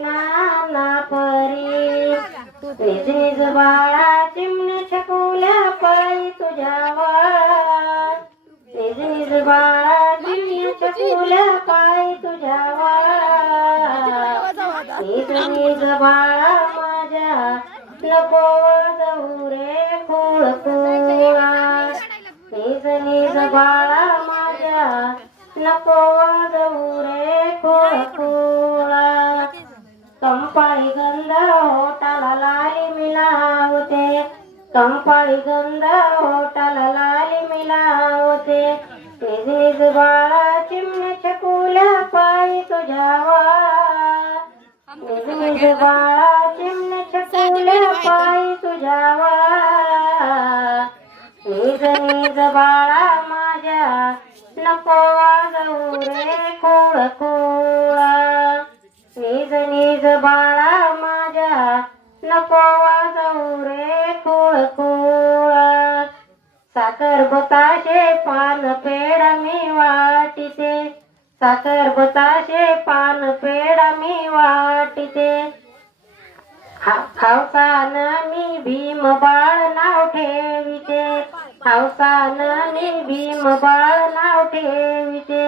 नाना परी निज निज बाळा चिमण्या छकुल्या पायी तुझ्या वाळा निज निज बाळा चिमण्या छकुल्या पायी तुझ्या वाळा निज निज बाळा माझ्या नको जाऊ रे खूळ खूळा निज निज बाळा माझ्या नको जाऊ रे खूळ खूळा कंपाळी गंध होटाला लाली मिलावते कंपाळी गंध होटाला लाली मिलावते निज निज बाळा चिमण्या छकुल्या पायी तुझ्या वाळा निज निज बाळा चिमण्या छकुल्या पायी तुझ्या वाळा निज निज बाळा माझ्या नको वाजवू रे खूळ खूळा निज निज बाळा माझ्या नको वाजवू रे खूळ खूळा साखर बताशे पान पेड मी वाटिते साखर बताशे पान पेड मी वाटिते हौसान मी भीम बाळ नाव ठेविते हौसान मी भीम बाळ नाव ठेविते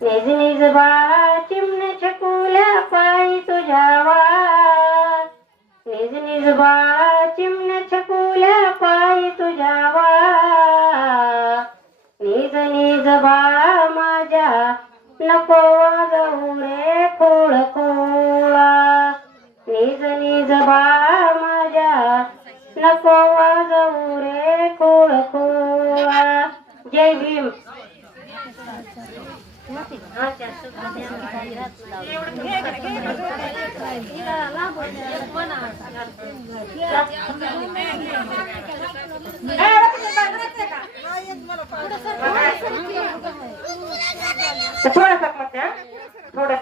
निज निज बाळा चिमण्या छकुल्या पायी तुझ्या वाळा निज निज बाळा चिमण्या छकुल्या पायी तुझ्या वाळा निज निज बाळा माझ्या नको वाजवू रे खूळ खूळा निज निज बाळा माझ्या नको वाजवू रे खूळ खूळा जय भीम थोडासा